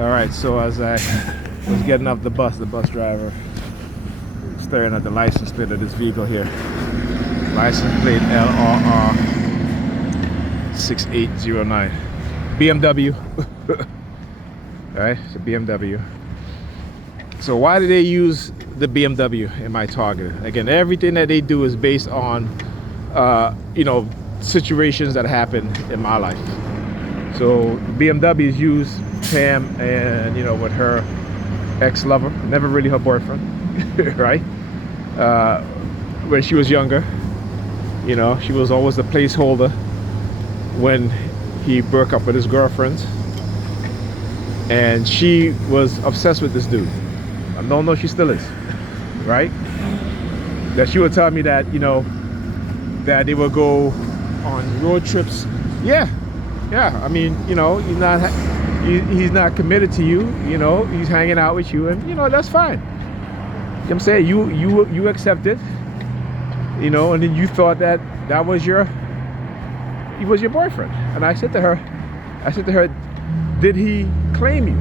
All right, so as I was getting off the bus driver staring at the license plate of this vehicle here. License plate LRR 6809. BMW. All right, it's a BMW. So why do they use the BMW in my target? Again, everything that they do is based on, situations that happen in my life. So BMWs use Pam and, with her ex-lover, never really her boyfriend, right? When she was younger, she was always the placeholder when he broke up with his girlfriend. And she was obsessed with this dude. I don't know if she still is, right? That she would tell me that, that they would go on road trips. Yeah. I mean, he's not committed to you, he's hanging out with you, and that's fine. You know what I'm saying? You accept it, and then you thought that he was your boyfriend. And I said to her, did he claim you?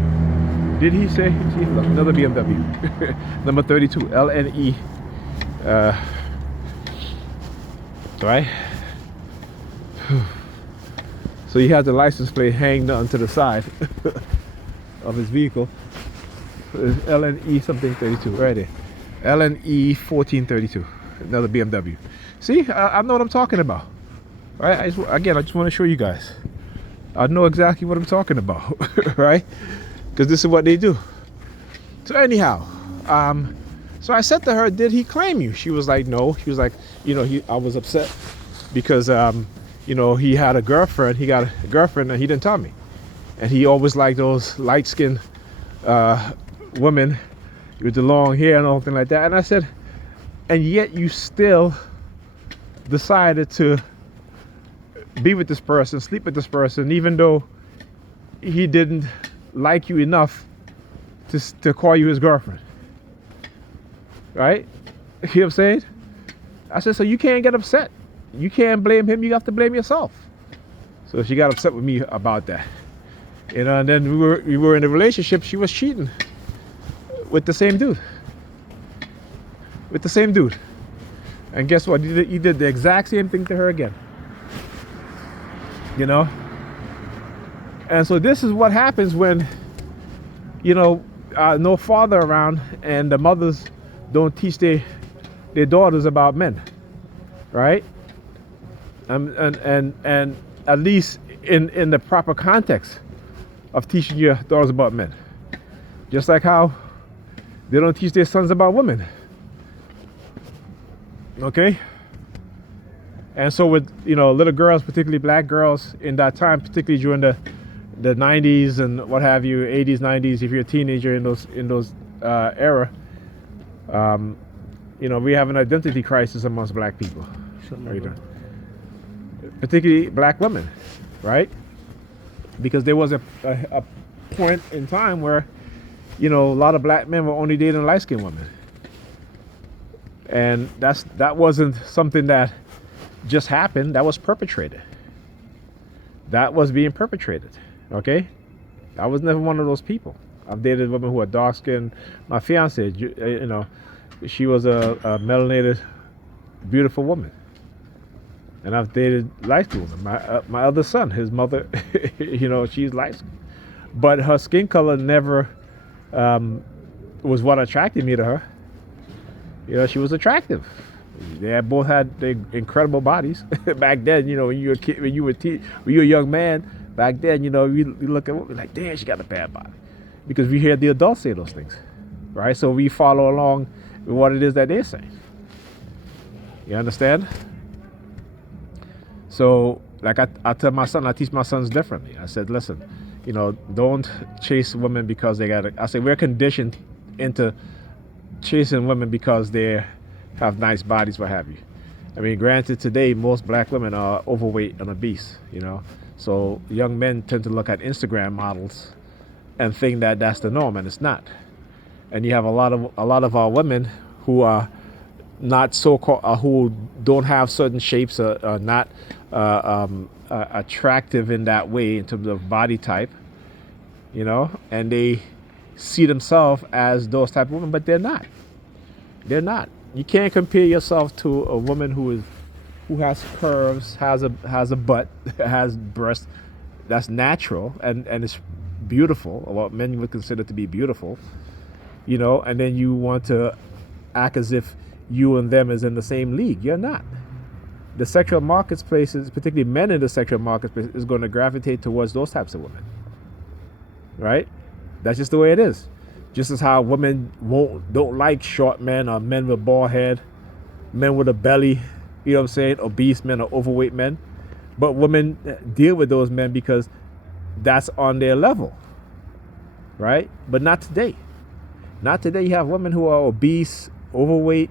Did he say, see, look, another BMW, number 32, LNE, right? So he had the license plate hanged onto the side of his vehicle. LNE something 32, right there. LNE 1432, another BMW. See, I know what I'm talking about, right? I just want to show you guys. I know exactly what I'm talking about, right? Because this is what they do. So anyhow, so I said to her, did he claim you? She was like, no. She was like, I was upset because, he had a girlfriend. He got a girlfriend and he didn't tell me. And he always liked those light-skinned women with the long hair and everything like that. And I said, and yet you still decided to be with this person, sleep with this person, even though he didn't like you enough to call you his girlfriend. Right? You know what I'm saying? I said, so you can't get upset. You can't blame him, you have to blame yourself. So she got upset with me about that. And then we were in a relationship, she was cheating with the same dude. And guess what? He did the exact same thing to her again. And so this is what happens when, no father around and the mothers don't teach their daughters about men, right? And at least in the proper context of teaching your daughters about men. Just like how they don't teach their sons about women. Okay? And so with, little girls, particularly black girls in that time, particularly during the 90s and what have you, 80s, 90s, if you're a teenager in those era, we have an identity crisis amongst black people. Particularly black women, right? Because there was a point in time where, a lot of black men were only dating light-skinned women. And that wasn't something that just happened, that was perpetrated. That was being perpetrated, okay? I was never one of those people. I've dated women who are dark-skinned. My fiance, she was a melanated, beautiful woman. And I've dated light-skinned women. My other son, his mother, she's light-skinned. But her skin color never was what attracted me to her. She was attractive. They both had incredible bodies back then. When you were a kid, when you were a young man back then, we look at women like, damn, she got a bad body, because we hear the adults say those things, right? So we follow along with what it is that they're saying. You understand? So, like I tell my son, I teach my sons differently. I said, listen, don't chase women because they got. I said we're conditioned into chasing women because they have nice bodies, what have you. I mean, granted, today most black women are overweight and obese, so young men tend to look at Instagram models and think that that's the norm, and it's not. And you have a lot of our women who are not who don't have certain shapes, are not attractive in that way in terms of body type, and they see themselves as those type of women, but they're not. They're not. You can't compare yourself to a woman who has curves, has a butt, has breasts. That's natural and it's beautiful, or what men would consider to be beautiful. And then you want to act as if you and them is in the same league. You're not. The sexual marketplaces, particularly men in the sexual marketplace, is going to gravitate towards those types of women. Right? That's just the way it is. Just as how women don't like short men or men with bald head, men with a belly, obese men or overweight men. But women deal with those men because that's on their level. Right? But not today. Not today. You have women who are obese, overweight,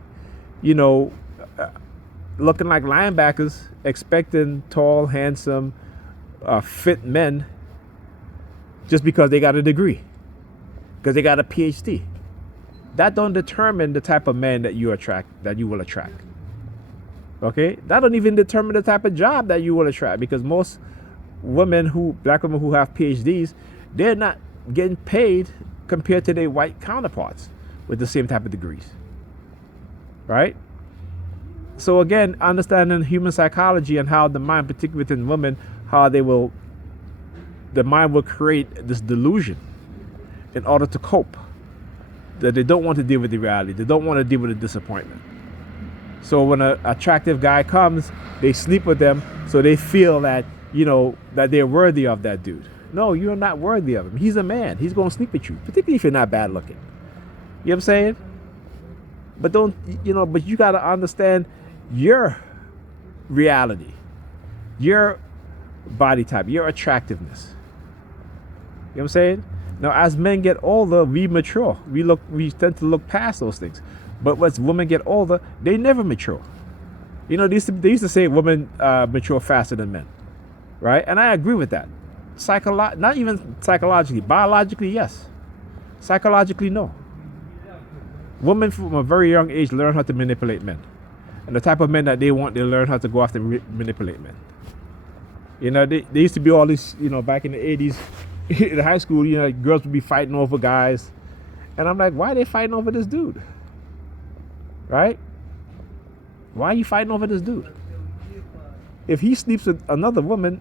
looking like linebackers, expecting tall, handsome, fit men just because they got a degree, because they got a PhD. That don't determine the type of man that you will attract. Okay? That don't even determine the type of job that you will attract, because most black women who have PhDs, they're not getting paid compared to their white counterparts with the same type of degrees. Right? So again, understanding human psychology and how the mind, particularly within women, how the mind will create this delusion in order to cope. That they don't want to deal with the reality. They don't want to deal with the disappointment. So when an attractive guy comes, they sleep with them so they feel that, that they're worthy of that dude. No, you're not worthy of him. He's a man. He's going to sleep with you, particularly if you're not bad looking. You know what I'm saying? But but you got to understand your reality, your body type, your attractiveness. You know what I'm saying? Now, as men get older, we mature. We tend to look past those things. But as women get older, they never mature. They used to say women mature faster than men, right? And I agree with that. Not even psychologically, biologically, yes. Psychologically, no. Women from a very young age learn how to manipulate men. And the type of men that they want, they learn how to go after manipulate men. They used to be all this, back in the 80s, in high school, girls would be fighting over guys. And I'm like, why are they fighting over this dude? Right? Why are you fighting over this dude? If he sleeps with another woman,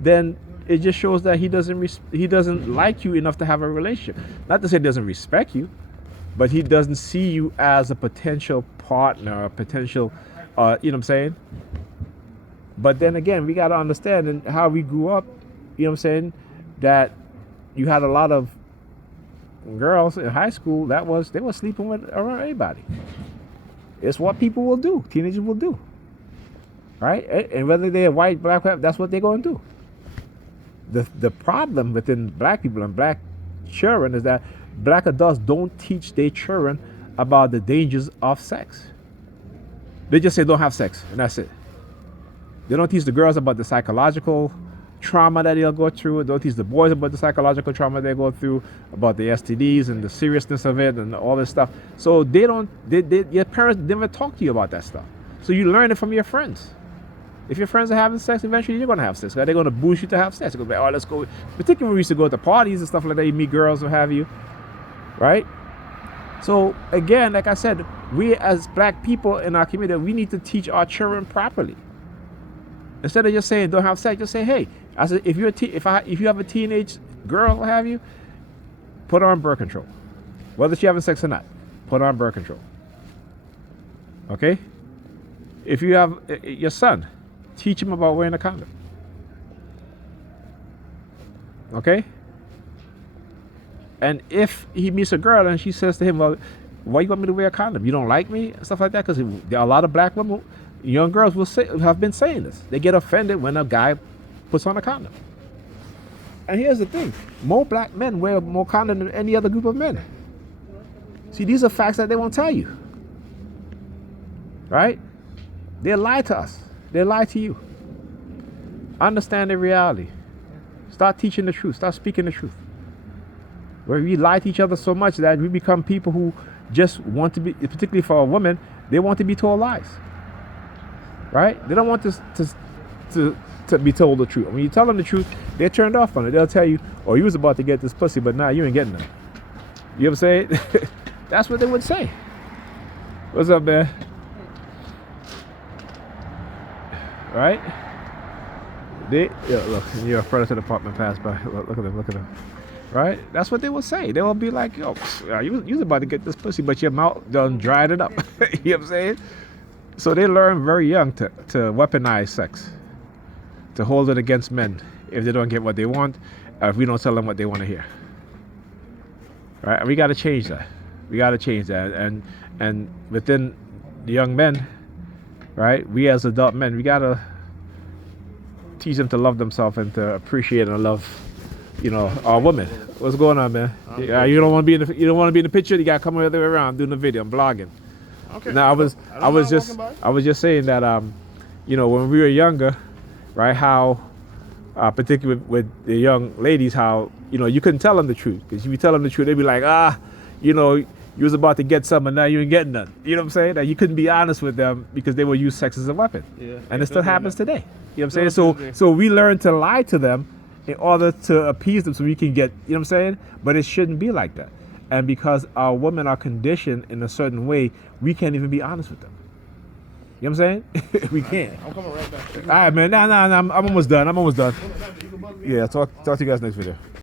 then it just shows that he doesn't like you enough to have a relationship. Not to say he doesn't respect you, but he doesn't see you as a potential partner, a potential, you know what I'm saying? But then again, we got to understand and how we grew up, you know what I'm saying, that you had a lot of girls in high school they were sleeping with around anybody. It's what people will do, teenagers will do, right? And whether they're white, black, that's what they're going to do. The problem within black people and black children is that black adults don't teach their children about the dangers of sex. They just say don't have sex, and that's it. They don't teach the girls about the psychological trauma that they'll go through. They don't teach the boys about the psychological trauma they go through, about the STDs and the seriousness of it and all this stuff. So your parents never talk to you about that stuff. So you learn it from your friends. If your friends are having sex, eventually you're going to have sex. They're going to boost you to have sex. They're going to be like, oh, let's go. Particularly when we used to go to parties and stuff like that, you meet girls or have you. Right? So again, like I said, we as black people in our community, we need to teach our children properly. Instead of just saying don't have sex, just say, hey, I said, if you have a teenage girl, what have you, put her on birth control. Whether she's having sex or not, put her on birth control. Okay? If you have your son, teach him about wearing a condom. Okay? And if he meets a girl and she says to him, well, why you want me to wear a condom? You don't like me? Stuff like that. Because there are a lot of black women, young girls have been saying this. They get offended when a guy puts on a condom. And here's the thing. More black men wear more condom than any other group of men. See, these are facts that they won't tell you. Right? They lie to us. They lie to you. Understand the reality. Start teaching the truth. Start speaking the truth. Where we lie to each other so much that we become people who just want to be, particularly for a woman, they want to be told lies. Right? They don't want to to be told the truth. When you tell them the truth, they're turned off on it. They'll tell you, "Oh, you was about to get this pussy, but now you ain't getting none." You know what I'm saying? That's what they would say. What's up, man? Right? Look, you're a predator department pass by. Look at them, look at them. Right? That's what they will say. They will be like, "Yo, you was about to get this pussy, but your mouth done dried it up." You know what I'm saying? So they learn very young to weaponize sex, to hold it against men if they don't get what they want, or if we don't tell them what they want to hear. Right? And we got to change that. We got to change that. And within the young men, right? We as adult men, we got to teach them to love themselves and to appreciate and love, our women. What's going on, man? You don't want to be in the picture. You got to come the other way around. I'm doing the video. I'm blogging. Okay. Now I was just saying that when we were younger, right? How particularly with the young ladies, how you couldn't tell them the truth, because if you tell them the truth, they'd be like, you was about to get some and now you ain't getting none. You know what I'm saying? That you couldn't be honest with them because they will use sex as a weapon. Yeah. And it still happens today. You know what I'm saying? So we learn to lie to them in order to appease them so we can get, you know what I'm saying? But it shouldn't be like that. And because our women are conditioned in a certain way, we can't even be honest with them. You know what I'm saying? We can't. I'm coming right back. All right, man. Nah. I'm almost done. Yeah, talk to you guys next video.